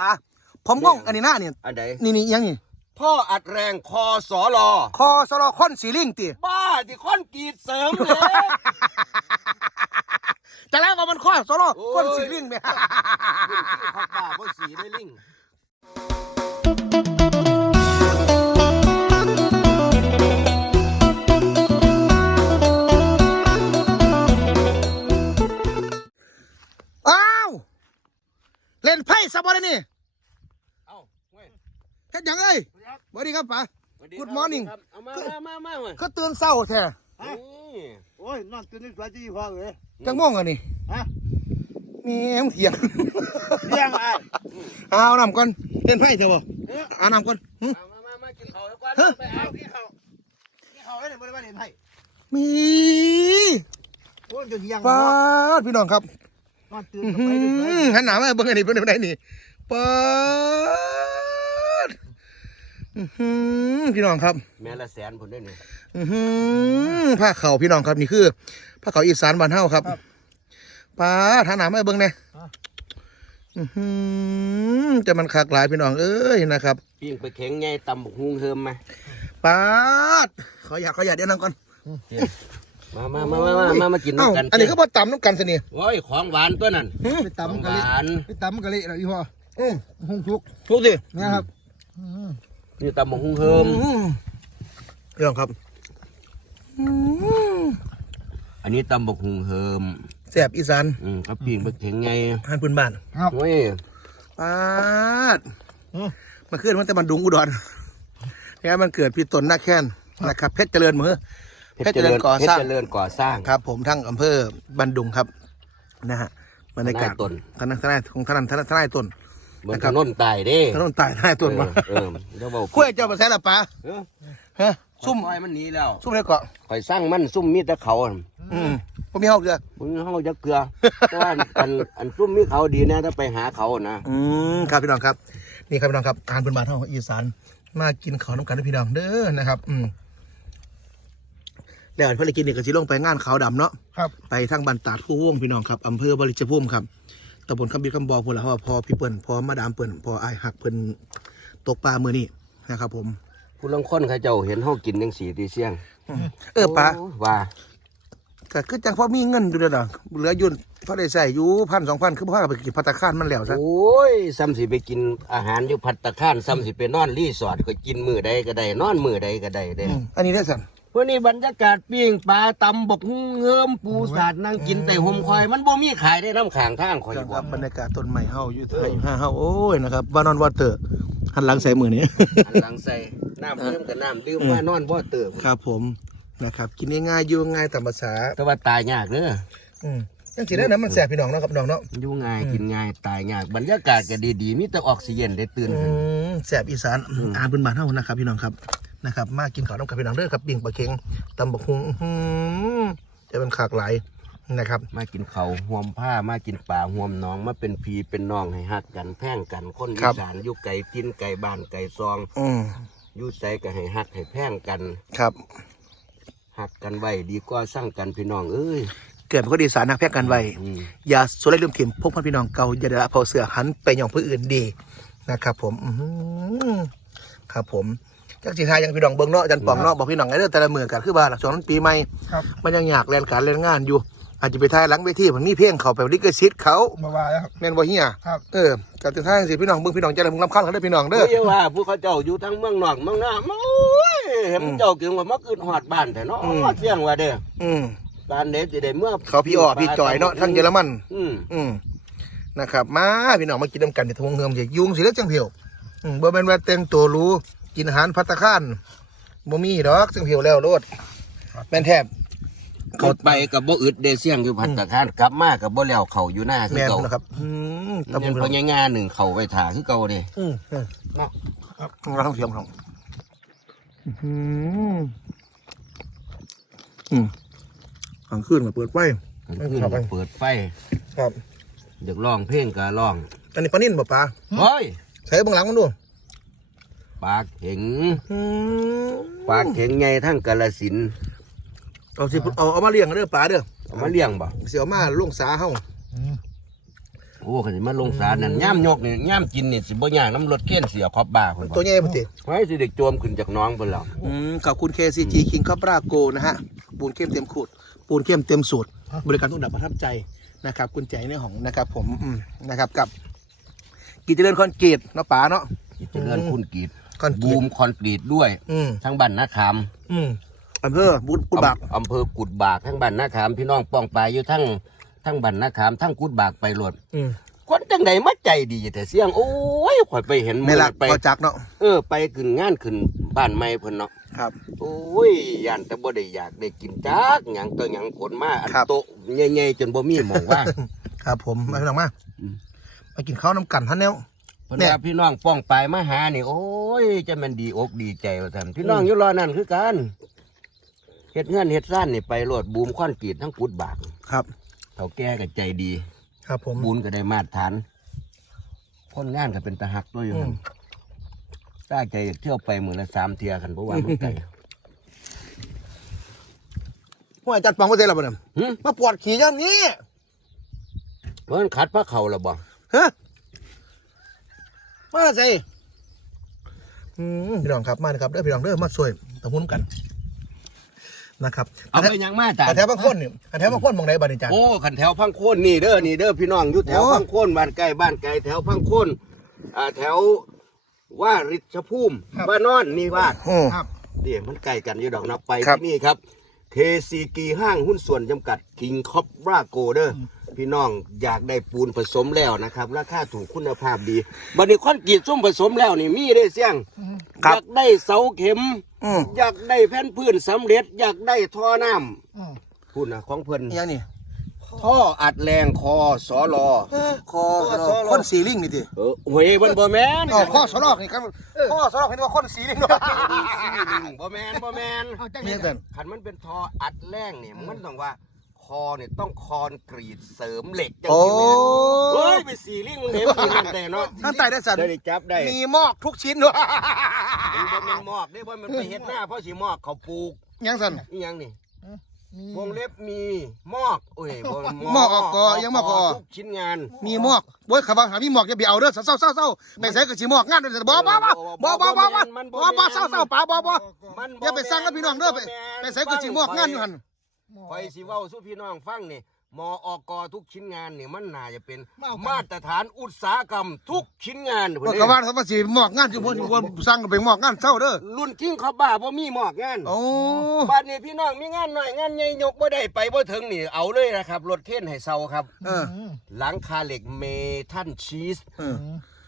อะผมงงอันนี้หน้าเนี่ยอันใดนี่นี่ยังนี่ท่ออัดแรงคอสอลอคอสโลคอนสีลิงตีบ้าที่ค้อนกรีดเสริมเลยจะแล้วว่ามันคอสโลโอ้ยคอนสีลิงไหมเขาป่าบ่สีได้ลิง เฮ็ดหยังเอ้ยสวัสดีครับป๋าสวัสดี Good ครับ morning ครับเอามามามามาเว้ยก็ตื่นเศร้าแท้นี่โอ้ยนอนตื่นในสวนที่พ่อเลยจังโมงอันนี้ฮะแมีมเถียง เลี้ยงไอ้เอาน้ำก่อนเล่นไพ่เถอะบ่เอาน้ำก่อนหึเอามามามากินข้าวแล้วก่อนฮะไปเอาพี่เขาพี่เขาได้บริวารเห็นไผ่มีโอ้ยจนยังป้าดพี่น้องครับนอนตื่นอื้อกับหืไปดูไปอหันหน้ามาเบิ่งอันนี้เบิ่งอันนี้นี่ป้าดอื้อหือ พี่น้องครับ แม่ละแสนผลด้วยนี่อือหือผ้าเขาวพี่น้องครับนี่คือผ้าเขาวอีสานบ้านเฮาครับป้าฐานหนามาเบิ่งแหน่อือหือจะมันคักหลายพี่น้องเอ้ยนะครับปิ้งไปเข็งไงตำบักฮุงเฮิมไหมป้าดขออยากขออยากเดี๋ยวนั่งก่อนมามามามามามามากินเอ้าน้ำกัน อันนี้ก็บ่ตำน้ำกันสินี่โอ้ยของหวานตัวนั้นหือไปของตำหกะเละวานไปตำกะเละแล้วอีพ่ออือหงชุกทุกสินะครับ นี่ตำบักฮุงเฮิมอือพี่น้องครับอืออันนี้ตำบักฮุงเฮิมแซ่บอีสานอืมครับปิ้งไปเข็งไงอาหารพื้นบ้านครับโอ้ยป้าดมาขึ้นมันแต่มันดุงอุดรเนี่ยมันเกิดพี่ตนหน้าแค้นนะครับเพชรเจริญมือเพชรเจริญก่อสร้างเพชรเจริญก่อสร้างครับ ผมทั้งอำเภอบันดุงครับ นะฮะบรรยากาศทนายตนทนายทนายของทนายทนายทนายตนบนนะคถรับนนตายเด้ถนนตายทนายตนมาเออเดี๋ยวบอกกล้วยเจ้ามาแซ่ละปลาเออฮะซุ่ซุ่มมอ้อยมันหนีแล้ว ซุ่มเลยเกาะคอยสร้างมันซุ่มมีแต่เขาหั่นอืมผมมีเฮาเกลือมึงเฮาจะเกลือเพราะว่าอันอันซุ่มมีเขาดีนะถ้าไปหาเขานะอืมครับพี่น้องครับ นี่ครับพี่น้องครับอาหารพื้นบ้านเฮาอีสานมากินข้าวน้ำกันด้วยพี่น้องเด้อนะครับ อืมแล้วเพื่อนกินนี่ก็สิลงไปงานขาวดำเนาะครับไปทางบันตาดคู่ห่วงพี่น้องครับอำเภอบริจพุ่มครับ ตำบลคำบิดคำบอพูดแล้วว่าพอพี่เปิ้นพอมาดามเปิ้นพออายหักเปิ้นตกปลามือนี่นะครับ ผม ผู้ลังคนเขาเจ้าเห็นเฮากินจังสีตีเสียงเออปลา โว่าก็คือจังพอมีเงินอยู่เด้อล่ะเหลืออยู่พอได้ใส่อยู่พันสองพันคือพ่อไปกินพัตตาคารมันแล้วซะโอ้ยซ้ำสิไปกินอาหารอยู่พัตตาคารซ้ำสิไปนอนรีสอร์ทก็กินมื้อใดก็ได้นอนมื้อใดก็ได้เด้ อืมอันนี้ได้สั่น วันนี้บรรยากาศปิ้งปลาตำบกหุ่งเงิมปูสาดนั่งกินแต่ห่มคอย มันบ่มีขายได้น้ำขางทางคอยครับบอกบรรยากาศต้นไม้เฮาอยู่ไทยห้าเฮาโอ้ยนะครับวานอนวอเตอร์หันหลังใส่มือนี้อันหลังใส่น้ำดื่มกับน้ำดื่มว่านอนบ่เติมครับผมนะครับ กินง่ายๆอยู่ง่ายตามภาษาแต่ว่าตายยากเด้ออืมยังสิได้นะมันแสบพี่น้องเนาะครับน้องเนาะอยู่ง่ายกินง่ายตายยากบรรยากาศก็ดีๆมีแต่ออกซิเจนได้ตื่นอืขึ้นมแสบอีสานอาหารพื้นบ้านเฮานะครับพี่น้องครับ นะครับ มากินข้าวน้ำกับพี่น้องเด้อครับปิ่งปลาเค็งตำบักฮุงอื้อหือจะเป็นขากหลายนะครับ มากินเขาวห่วมผ้ามากินป่าห่วมหน้องมาเป็นพีเป็นน้องให้ฮักกันแพ่งกันคนอีสานอยู่ไก่กินไก่บ้านไก่ซองอืมอยู่ใส่ก็ให้ฮักให้แพ่งกันครับฮักกันไว้ดีกว่าสร้างกันพี่น้องเอ้ยเกิดเป็นคนอีสานนักแพร่กันไว้อืมอย่าสุรายลืมเข็มพกพันพี่น้องเก่าอย่าเดละเผาเสือหันไปหย่องผู้อื่นดีนะครับ ผมอือหือครับผม จักสิทายยังพี่น้องเบิ่งเนาะอาจันปองเนาะบอกพี่น้องไอ้เด้อแต่ละมือกันคือว่าช่วงนั้นปีใหม่ครับ มันยังอยากเรียนการเรียนงานอยู่ อาจจะไปทายหลังเวทีผมมีเพลงเขาไปลิขสิทธิ์เขามาว่าแล้วครับ แม่นบ่เฮียครับ เออกับสิทายสิพี่น้องเบิ่งพี่น้องจะได้มึงรำคาญเขาได้อพี่น้องเด้อเด้อว่าผู้เขาเจ้าอยู่ทั้งเมืองนอกเมืองหน้ามาโอ้ยเห็นเจ้าเก่งว่ามาขึ้นหอดบ้านแต่เนาะเสียงว่าเด้ออืมบ้านเด็กสิได้เมื่อเขาพี่อ้อพี่จอยเนาะทั้งเยอรมัน อืมอืมนะครับ มาพี่น้องมากินน้ำกันเดี๋ยวทวงเงิมอย่ายุงสิเล็กจังเพียวอืมบ่แม่นว่าแต่งตัวหรู้ กินอาหารพัตตาคารบ่มีดอกจังเพียวแล้วโลดแม่นแทบ กดไปกับบ่อึดเดเสียงอยู่พัตตาคารกลับมากับบ่แล้วเขาอยู่หน้าคือแม่นเก่านะครับอืมตะตำบุบญลพญางาหนึ่งเขาไว้ถ่าคือเก่าเด้อืมอืมเนาะเราต้องเสียงของอืมอืมกลางคืนมาเปิดไฟ กลางคืนครับก็เปิดไฟครับ อยากร้องเพลงก็ร้องอันนี้ปลานิ่นบ่ปลาเฮ้ยใส่เบางหลังมันดู ปากเข็งอืมปากเข็งใหญ่ทั้งกาลสินธุ์เอาสิเอาเอามาเลี้ยงเด้อปลาเด้อเอามาเลี้ยงบ่เสียวมาลงสาเฮาอืมโอ้ขันสิมาลงสารนั่นย่ามยกนี่ย่ามกินนี่สิบ่ยากน้ำรถเคี่ยนเสียขอบบ่าเพิ่นตัวใหญ่พุ่นติไว้สิเด็กโจมขึ้นจากน้องเพิ่นแล้วอืมขอบคุณ KCG King Cobra Go นะฮะ ปูนเข้มเต็มขูดปูนเข้มเต็มสูตร บริการทุกระดับประทับใจนะครับคุณใจในของนะครับผมอืมนะครับกับ กิจเจริญคอนกรีตเนาะป๋าเนาะกิจเลื่อนคุณกรีด คอนกรีบูตมคอนกรีตด้วย อืมทั้งบ้านนาคามอืมอำเภอบุญกุบากอำเภอกุดบากทั้งบ้านนาคามพี่น้องป้องปลายอยู่ทั้งทั้งบ้านนาคามทั้งกุดบากไปโหลดอืมคนจังไดมาใจดีแต่เสียงโอ้ยข่อยไปเห็นไม่ละไปพอจักเนาะเออไปขึ้นงานขึ้นบ้านใหม่เพิ่นเนาะ ครับ โอ้ยยานแต่บ่ได้อยากได้กินจักหยังตัวหยังผลมาอันครับ โตะใหญ่ๆจนบ่มีหมองว่าง ครับผมมาพี่น้องมาอืม มากินข้าวน้ำกันท่านแนว เพิ่นเนี่ยว่าพี่น้องป้องปลายมาหานี่ โอ้ยจะมันดีอกดีใจว่าซั่นพี่น้องอยู่รอนั่นคือกันเฮ็ดเงินเฮ็ดซ่านนี่ไปโลดบูมคอนกรีตทั้งกุดบากครับ เฒ่าแก่ก็ใจดี ครับผมบุญก็ได้มาตรฐานคนงานก็เป็นตาหักด้วยอยู่อืนั่มนตั้งใจอยากเที่ยวไปมือละสามเที่ยกันเพราะว่ามันไกล หัวจัดปองก็เสร็จแล้วบ่เนี่ยหึ มาปวดขี่ย่านนี้ เพราะมันขัดพระเขาและบ่ฮะ มาใส่อืมพี่น้องครับมานะครับเด้อพี่น้องเด้อมาช่วยตะหุ้นกันนะครับเอาไปยังมาจ้ะอันแถวบางคนนี่อันแถวบางคนมองไหนบ้านนี่จ้ะโอ้ขันแถวพังโคนนี่เด้อนี่เด้อพี่น้องอยู่แถวโอ้พังโคนบ้านใกล้บ้านไกลแถวพังโคนอ่าแถวว่าริชภูมิบ้านนอนนี่ว่าโอ้ครับเดี๋ยวมันใกล้กันอยู่ดอกนับไปครับที่นี่ครับ KCG ห้างหุ้นส่วนจำกัด King c o b r a g o เด้ออ พี่น้องอยากได้ปูนผสมแล้วนะครับ ราคาถูกคุณภาพดีบัดนี้คอนกรีตส้มผสมแล้วนี่มีได้เสี่ยงครัอบยากได้เสาเข็ม อืมอยากได้แผ่นพื้นสำเร็จ อยากได้ท่อน้อืมำพูดนะของเพิ่นนี่ยังนี่ท่ออัดแรงคอสอรอคอคนสีลิงนี่ดิเออหวยมันบ่แมนอ๋อข้อสลอกนี่ครับข้อสลอกเห็นว่าคนสีลิงเนาะบ่แมนบ่แมนเอาจังนี่เลยกันคันมันเป็นทออัดแรงเนี่ยมันต้องว่า คอเนี่ยต้องคอนกรีตเสริมเหล็กจังโอ้ซี่แม่นเฮ้ยไปสีลิงมึงเห็นมันนั่นได้เนาะท่านไต่ได้สันได้จับได้มีหมอกทุกชิ้นด้วยมันบ่แม่นหมอกได้บ่มันไปเฮ็ดหน้าเพราะสิหมอกเขาปลูกยังสัน อีหยังนี่มีวงเล็บมีหมอกโอ้ยบ่หมอกออกกอยังหมอกออกทุกชิ้นงาน มีหมอกโว้ยขับหามีหมอกอย่าไปเอาเด้อเศร้าเศร้าเศร้าไปใส่กับสีหมอกงานเด้อบ่บ่บ่บ่บ่บ่บ่บ่บ่บ่เศร้าเศร้าป๋าบ่บ่ มันอย่าไปสั่งกับพี่น้องเด้อไปไปใส่กับสีหมอกงานอยู่หั่น คอยสิเว้าสู่พี่น้องฟังนี่มออกทุกชิ้นงานนี่มันน่าจะเป็นมาเอากัน มาตรฐานอุตสาหกรรมทุกชิ้นงานว่าก็ว่าเขาว่าสีหมอกงานที่บ่บ่สั่งไปหมอกงานเศร้าเด้อรุ่นกิ้งเขาบ้าบ่มีหมอกงานโอ้บ้านนี้พี่น้องมีงานหน่อยงานใหญ่ยกบ่ได้ไปบ่ถึงนี่เอาเลยนะครับรถเข็นให้เซาครับ เออ หลังคาเหล็กเมทัลชีส เออ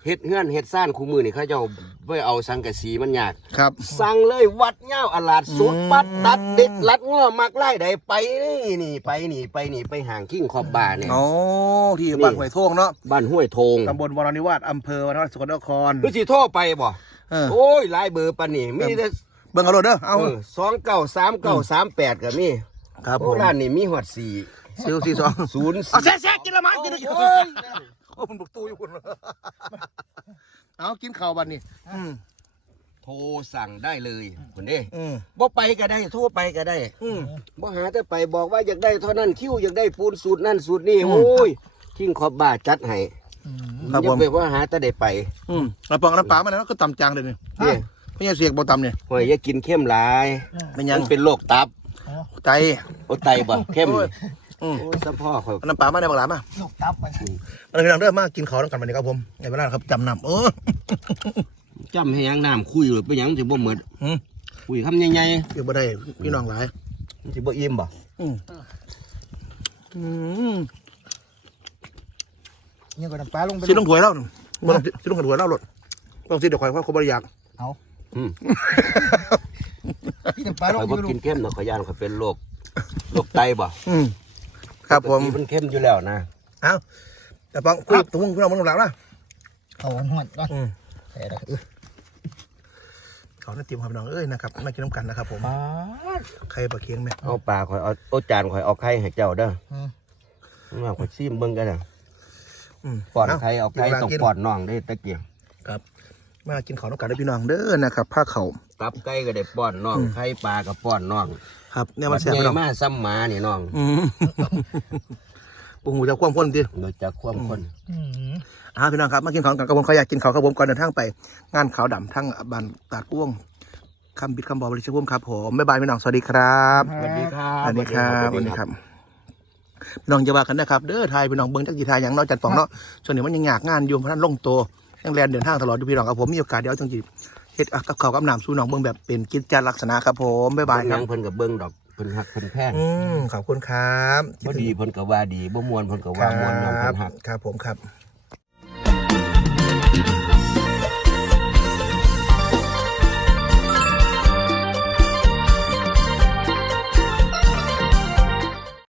เฮ็ดเฮือนเฮ็ดซ่านคู่มือนี่เขาเจ้าไว้เอาสังกะสีมันยาก ครับ สั่งเลยวัดเง่าอลาดสุดปัดตัดเด็ดลัดง้อมักไล่ใดไปนี่นี่ไปนี่ไปนี่ไปห่างกิ้งขอบบ่าเนี่ย โอ้ที่บ้านห้วยโทงเนาะบ้านห้วยโทงตำบลวรนิวาสอำเภอวรนิวาสสกลนครคือสิโทรไปบ่เออโอ้ยหลายเบอร์ปานนี่มีแต่เบิ่งเอาโลดเด้อเอาสองเก้าสามเก้าสามแปดก็มีครับผโอ้มร้านนี่มีหอดสี่ซิวสี่สองศูนย์เอาสี่แซ่ๆกินละมั้งกินละกินโอ้ยโอ้ มันบุกตู้อยู่คุณเอากินข้าวบัดนี้อืมโทรสั่งได้เลยคุณเด้อืมบ่ไปก็ได้ โทรไปก็ได้อืมบ่หาแต่ไปบอกว่าอยากได้เท่านั้นคิวอยากได้ปูนสูตรนั่นสูตรนี่อืมโอ้ยทิ้งขอบบ่าจัดให้ครับอย่าผมไปว่าหาแต่ได้ไปอืมน้ำปองน้ำปลามันแล้วก็ตำจางเลยนี่นี่ไม่ใช่เสียกบ่ตำเนี่ยหอยอย่ากินเข้มหลายเป็นหยัมังนเป็นโรคตับไตโอไตบ่เข้มโอ้ยอืมโอ้ยสัมพ่อข่อยน้ำปลามาได้บักหลามาลูกตับไปเราพี่น้องเด้อมากินข้าวน้ำกันวันนี้ครับผมในเวลาครับจำนำเออ จำให้ยังน้ำคุยหรือไปหยังมันสิบ่หมดอืม คุยคำใหญ่เกี่ยวบ่ได้พี่น้องหลาย ๆมันสิบ่อิ่มบ่อืมอืมยังก็น้ำปลาลงไปสิลงถ้วยแล้วบ่ต้องสิลงถ้วยแล้วหลดต้องสิเดี๋ยวคอยเพราะเขาบริยากเอาอืมพี่น้ำปลาลงข่อยไปบ่ลูกิกนเข้มดอกข่อยย่านข่อยเป็นโรคโรคไตบ่อืม ครับผมปกติมันเข้มอยู่แล้วนะเอาแต่ปองคุยตุ้งพี่น้องมันหลังนะเอาหวานก่อนอืมใส่ละเออขอน้ำจิ้มครับพี่น้องเอ้ยนะครับมากินน้ำกันนะครับผมใครปลาเคียงไหมเอาปลาข่อยเอาเอาจานข่อยเอาไข่ให้เจ้าเด้ออืมมาข่อยซิมเบิ่งกันเด้ออืมป้อนไข่เอาไข่เวลาต้องกินป้อนน้องเด้ตะเกียงครับ มากินข้าวน้ำกันด้วยพี่น้องเด้อนะครับผ้าเขาวตับไก่ก็ได้ป้อนน้องอืมไข่ปลาก็ป้อนน้อง ครับเนี่ยมันบัดแซ่บใหญ่พี่น้องมาซ้ำหมานี่น้องอืมโอ้โหจะคว่ำพ้นทีโดยจากความคนอืมอ่าพี่น้องครับมากินของกันกับผมเขาอยากกินเขาวครับผมก่อนเดินทางไป งานขาวดำทั้งบันตาดก้วงคำบิดคำบอกบริชพุ่มครับผมบ๊ายบายพี่น้องสวัสดีครับสวัสดีครับสวัสดีครับสวัสดีครับพี่น้องอย่าว่ากันนะครับเด้อไทยพี่น้องเบิ้งจักกีทายอย่างเนอกจัดฟองเนาะช่วงนี้มันยังยากงานอยู่เพราะนั้นลงโตวยังแลนเดินทางตลอดอยู่พี่น้องครับผมมีโอกาสเดี๋ยวจังจี เฮ็ดกับข้าวกับน้ำสู้น้องเบิ้งแบบเป็นกิจจลักษณะครับผมบ๊ายบายเบิ่งคหรัยับงเพิ่นกับเบิ่งดอกเพิ่นฮักเพิ่นแพงอืมขอบคุณครับบ่ดีเพิ่นก็ว่าดีบ่ม่วนเพิ่นก็ว่ามวนน้องคเพิ่นรัฮับก ครับผมครับ